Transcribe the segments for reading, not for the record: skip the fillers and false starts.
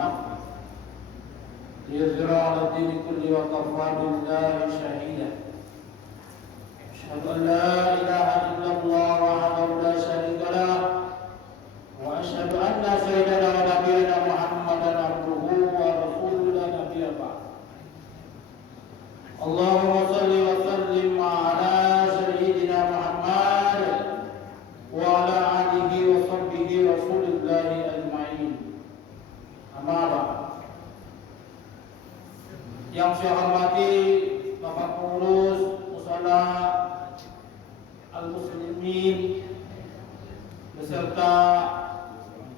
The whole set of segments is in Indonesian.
نفسه ليظهر على الدين كله وكفى بالله شهيدا أشهد أن لا إله إلا الله وحده لا شريك له وأشهد أن سيدنا ونبينا محمدا عبده ورسوله لا نبي بعده اللهم صل وسلم على سيدنا محمد وعلى آله وصحبه رسول الله أجمعين أما بعد. Yang saya hormati Bapak Pengurus Musala Al-Muslimin beserta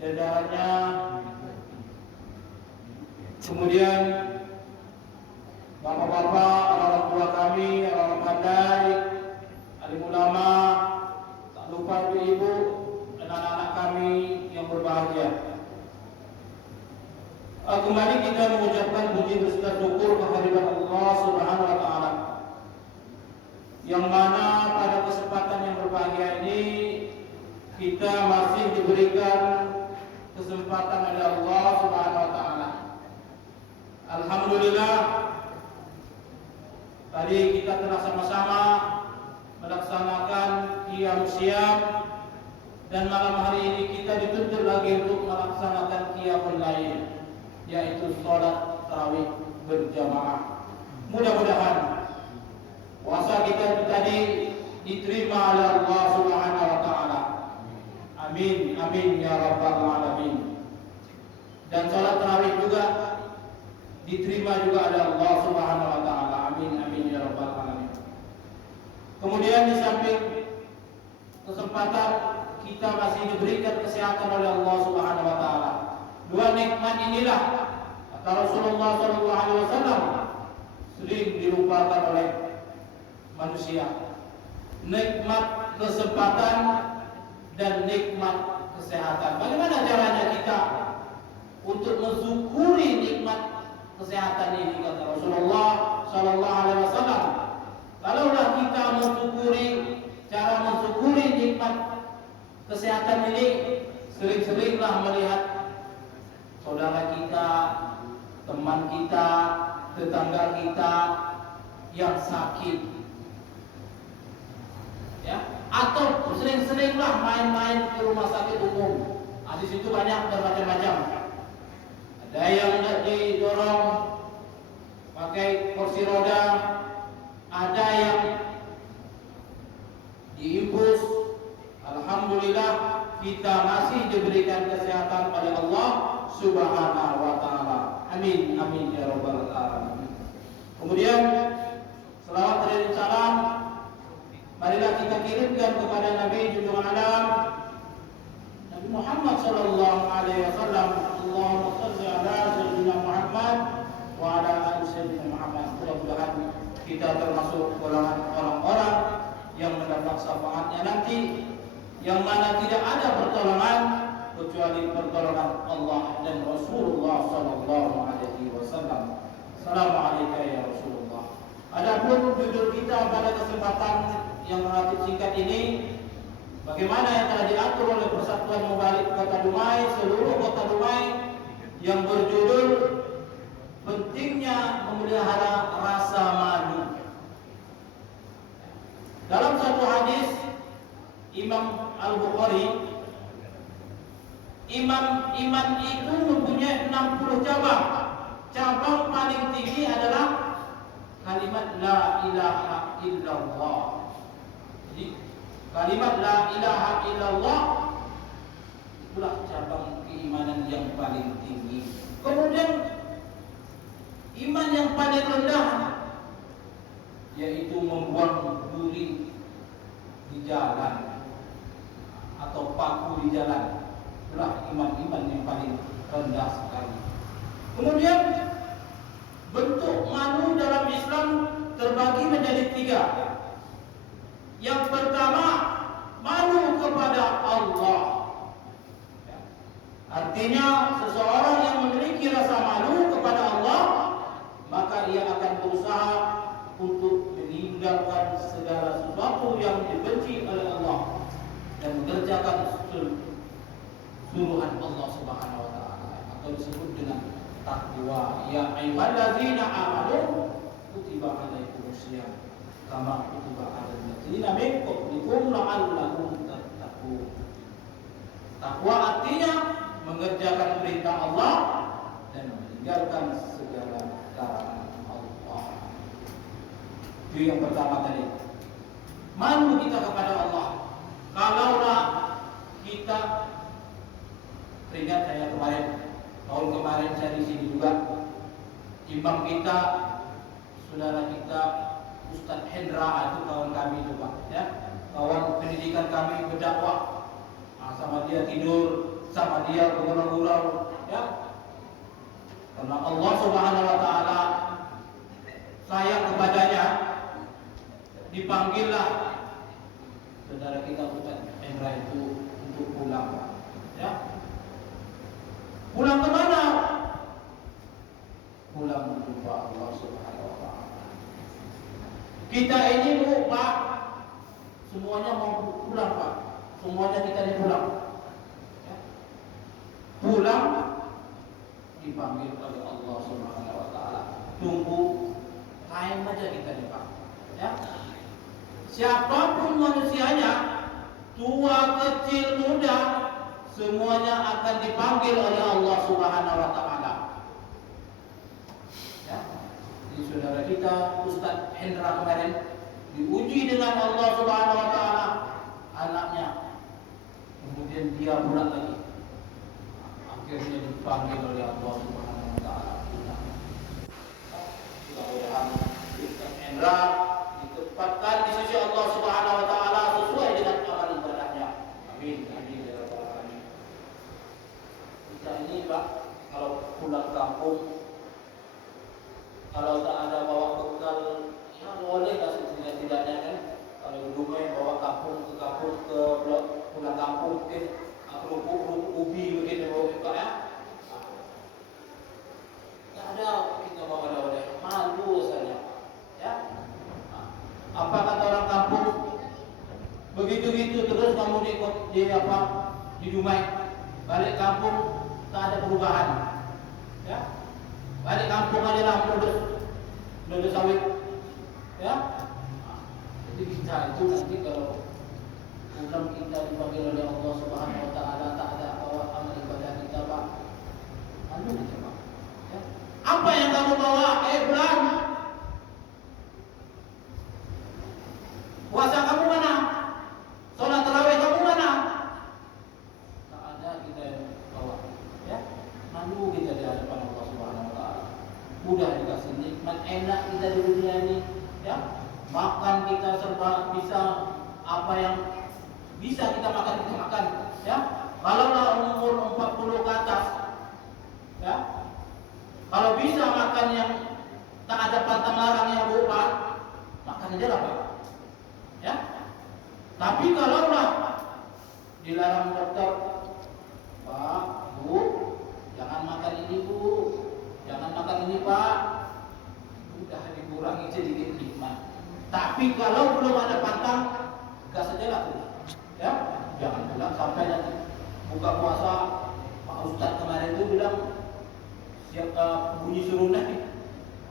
jajarannya, kemudian bapak-bapak, orang tua kami, orang pandai, alim ulama, tak lupa ibu-ibu dan anak-anak kami yang berbahagia. Kembali kita mengucapkan puji berserta syukur kehadirat Allah Subhanahu wa taala. Yang mana pada kesempatan yang berbahagia ini kita masih diberikan kesempatan oleh Allah Subhanahu wa taala. Alhamdulillah, tadi kita telah sama-sama melaksanakan qiyam syam dan malam hari ini kita dituntut lagi untuk melaksanakan qiyamul lail, yaitu sholat tarawih berjamaah. Mudah-mudahan puasa kita tadi diterima oleh Allah Subhanahu wa taala. Amin amin ya rabbal alamin. Dan sholat tarawih juga diterima juga oleh Allah Subhanahu wa taala. Amin amin ya rabbal alamin. Kemudian di samping kesempatan kita masih diberikan kesehatan oleh Allah Subhanahu wa taala. Dua nikmat inilah kata Rasulullah SAW sering dilupakan oleh manusia. Nikmat kesempatan dan nikmat kesehatan. Bagaimana caranya kita untuk mensyukuri nikmat kesehatan ini? Kata Rasulullah SAW, kalaulah kita mensyukuri, cara mensyukuri nikmat kesehatan ini, sering-seringlah melihat saudara kita, teman kita, tetangga kita yang sakit, ya, atau sering-seringlah main-main ke rumah sakit umum. Di situ banyak bermacam-macam. Ada yang didorong pakai kursi roda, ada yang diimpus. Alhamdulillah kita masih diberikan kesehatan oleh Allah Subhanahu wa taala. Amin amin ya rabbal alamin. Kemudian selawat dan salam marilah kita kirimkan kepada Nabi junjungan alam Nabi Muhammad sallallahu alaihi wasallam. Allahumma shalli ala sayyidina Muhammad wa ala ali sayyidina Muhammad. Mudah-mudahan kita termasuk golongan orang-orang yang mendapat syafaatnya nanti, yang mana tidak ada pertolongan kecuali pertolongan Allah dan Rasulullah sallallahu alaihi wasallam. Assalamualaikum ya Rasulullah. Adapun judul kita pada kesempatan yang relatif singkat ini, bagaimana yang telah diatur oleh Persatuan Mubalik Kota Dumai, seluruh Kota Dumai, yang berjudul pentingnya memelihara rasa malu. Dalam satu hadis Imam Al-Bukhari, iman itu mempunyai 60 cabang. Cabang paling tinggi adalah kalimat la ilaha illallah. Jadi kalimat la ilaha illallah itulah cabang keimanan yang paling tinggi. Kemudian iman yang paling rendah yaitu membuang duri di jalan atau paku di jalan. Itulah iman-iman yang paling rendah sekali. Kemudian bentuk malu dalam Islam terbagi menjadi 3. Yang pertama, malu kepada Allah. Artinya seseorang yang memiliki rasa malu kepada Allah, maka ia akan berusaha untuk meninggalkan segala sesuatu yang dibenci oleh Allah dan mengerjakan suruhan Allah Subhanahu wa taala. atau disebut dengan takwa. Ya ayyuhallazina amanu kutiba alaikumusiyam kama kutiba alal ladzina min qablikum la'allakum tattaqun. Takwa artinya mengerjakan perintah Allah dan meninggalkan segala larangan Allah. Itu yang pertama tadi. Malu kita kepada Allah. Kalaulah kita, teringat saya tahun kemarin saya di sini juga, imam kita, saudara kita, Ustadz Hendra, itu kawan kami itu Pak, ya, kawan pendidikan kami berdakwah. Sama dia tidur, sama dia bergurau-gurau, ya. Karena Allah Subhanahu wa taala sayang kepadanya, dipanggillah saudara kita Ustaz Hendra itu untuk pulang, ya. Pulang ke mana? Pulang menjumpa Allah Subhanahu wa taala. Kita ini Pak, semuanya mau pulang Pak. Semuanya kita ini pulang, ya. Pulang dipanggil oleh Allah Subhanahu wa taala. Tunggu time aja kita nih Pak, ya. Siapapun manusianya, tua, kecil, muda, semuanya akan dipanggil oleh Allah Subhanahu wa taala. Ya. Jadi saudara kita Ustadz Hendra kemarin diuji dengan Allah Subhanahu wa taala, anaknya. Kemudian dia pulang lagi. Akhirnya dipanggil oleh Allah Subhanahu wa taala. Mudah-mudahan Ustaz Hendra ditempatkan di sisi Allah Subhanahu wa taala sesuai dengan amal ibadahnya. Amin. Amin ya rabbal alamin. Kita ini Pak, kalau pulang kampung, kalau tak ada bawa bekal, ya boleh lah setidak-tidaknya kan. Kalau dulu bawa kampung ke pulang kampung mungkin kerupuk ubi begitu Pak, ya. Tak ada kita bawa oleh malu saja, ya. Apa kata orang kampung? Begitu terus kamu di Dumai, balik kampung tak ada perubahan, ya. Balik kampung aja lah menurut sawit, ya. Jadi kita itu nanti kalau pulang kita dipanggil oleh Allah Subhanahu wa taala, tak ada bawa amal ibadah kita Pak. Malu kita Pak, ya. Apa yang kamu bawa? Pulang. Puasa kamu mana? Salat tarawih kamu mana? Tak ada kita yang bawa, ya. Malu kita di hadapan Allah Subhanahu wa taala. Mudah dikasih nikmat enak kita di dunia ini, ya. Makan kita serba bisa, apa yang bisa kita makan, ya. Kalau umur 40 ke atas, ya, kalau bisa makan yang tak ada pantang larang yang Pak, makan aja lah Pak, ya. Tapi kalau dilarang dokter, Pak, Bu, jangan makan ini Bu, jangan makan ini Pak, udah dikurangi sedikit nikmat. Tapi kalau belum ada pantang, gas saja lah, ya. Jangan pulang sampai nanti buka puasa. Pak Ustadz kemarin itu bilang siap bunyi suruh naik,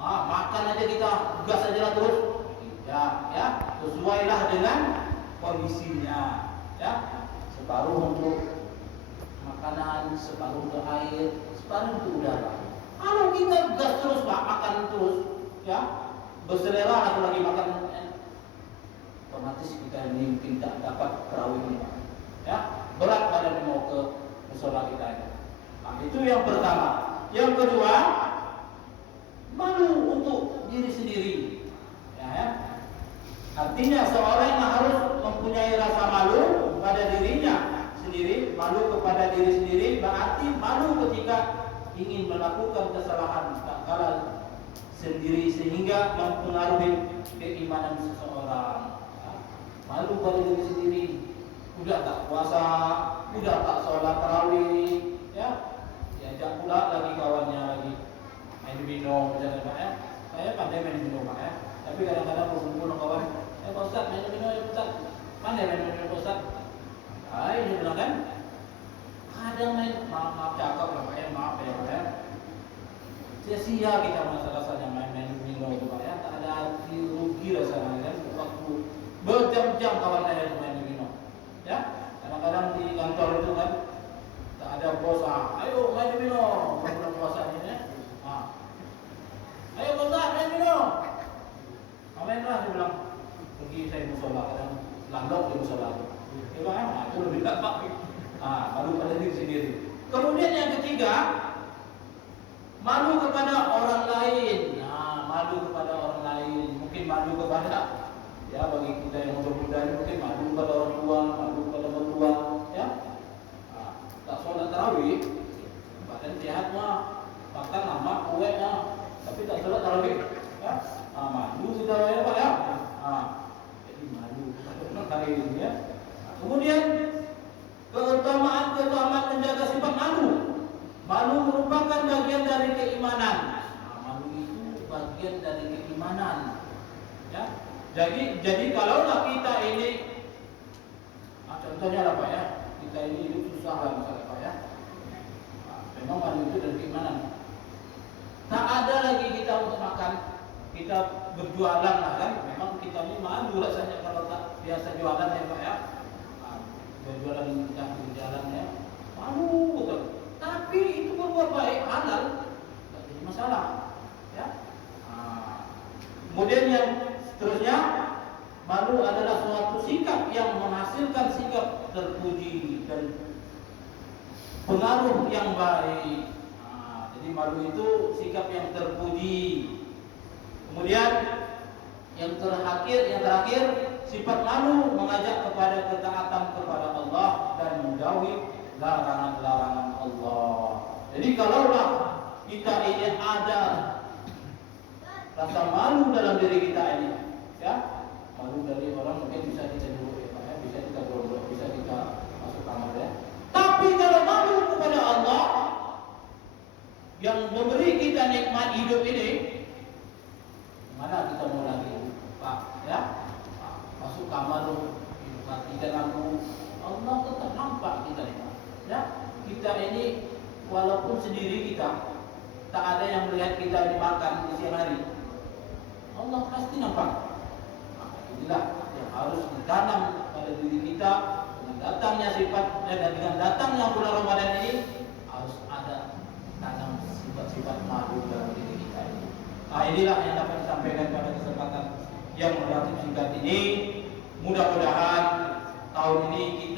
makan aja kita, gas aja lah terus. Ya, sesuailah dengan kondisinya, ya. Separuh untuk makanan, separuh untuk air, separuh untuk udara. Kalau kita gas terus Pak, makan terus, ya, berselera atau lagi makan, otomatis kita ini tidak dapat terawih ini Pak, ya. Berat badan mau ke musola kita ini. Nah, itu yang pertama. Yang kedua, malu untuk diri sendiri, ya. Artinya seorang yang harus mempunyai rasa malu pada dirinya sendiri. Malu kepada diri sendiri berarti malu ketika ingin melakukan kesalahan tak kala sendiri sehingga mempengaruhi keimanan seseorang. Malu pada diri sendiri, udah tak puasa, udah tak sholat tarawih, ya, diajak pula lagi kawannya lagi main domino, misalnya Pak, ya. Saya pandai main domino Pak, ya. Tapi kadang-kadang berkumpul kawan, Pak Ustaz main domino ya Ustaz, pandai main domino Pak Ustaz. Ini bilang kan, kadang main maaf cakap lah Pak, ya, maaf ya Pak, sia-sia kita masa-rasanya main-main domino itu Pak ya, tak ada arti rugi rasanya kan, waktu berjam-jam kawan saya main domino ya. Kadang-kadang di kantor itu kan tak ada bos, ayo main domino bulan puasa ini ya. Ayo bos main domino. Mainlah dia bilang, pergi saya musola, kadang landok di musola itu. Ya Pak, itu lebih gampang. Malu pada diri sendiri. Kemudian yang ketiga, malu kepada orang lain. Malu kepada orang lain, mungkin malu kepada ya bagi kita yang muda-muda mungkin malu kepada orang tua, malu kepada mertua, ya. Tak sholat tarawih, badan sehat mah, makan lama, kue tapi tak sholat tarawih, ya. Malu sudah ya Pak ya. Jadi malu kepada orang lain ya. Kemudian keutamaan menjaga sifat malu. Malu merupakan bagian dari keimanan. Malu itu bagian dari keimanan. Ya. Jadi kalaulah kita ini, contohnya lah Pak ya, kita ini hidup susah lah misalnya Pak ya. Memang malu itu dari keimanan. Tak ada lagi kita untuk makan, kita berjualan lah kan. Memang kita ini malu rasanya kalau tak biasa jualan ya Pak ya. Berjualan di jalan ya, malu betul. Tapi itu berbuat baik, halal, tidak jadi masalah. Ya. Kemudian yang seterusnya, malu adalah suatu sikap yang menghasilkan sikap terpuji dan pengaruh yang baik. Jadi malu itu sikap yang terpuji. Kemudian yang terakhir, sifat malu mengajak kepada ketaatan kepada Allah dan menjauhi larangan-larangan Allah. Jadi kalaulah kita ini ada rasa malu dalam diri kita ini, ya, malu dari orang mungkin bisa kita jauhi, ya, bisa kita berbuat, bisa kita masuk kamar ya. Tapi kalau malu kepada Allah yang memberi kita nikmat hidup ini, mana kita mau lagi, Pak? Ya, masuk kamar, matikan lampu, Allah tetap nampak kita ini. Ya, kita ini walaupun sendiri kita, tak ada yang melihat kita ini makan di siang hari, Allah pasti nampak. Inilah yang harus ditanam pada diri kita dengan datangnya dan dengan datangnya bulan Ramadan ini harus ada tanam sifat-sifat malu dalam diri kita ini. Inilah yang dapat disampaikan pada kesempatan yang relatif singkat ini. Mudah-mudahan tahun ini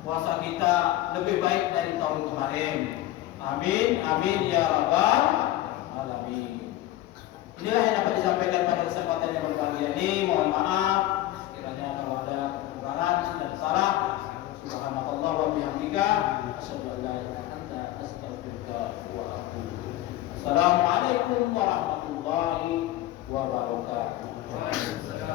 puasa kita lebih baik dari tahun kemarin. Amin, amin ya rabbal alamin. Inilah yang dapat disampaikan pada kesempatan yang berbahagia ini. Mohon maaf sekiranya kalau ada kekurangan dan salah. Subhanallah wa bihamdika, asyhadu an la ilaha illa anta, astaghfiruka wa atubu ilaik. Assalamualaikum warahmatullahi wabarakatuh.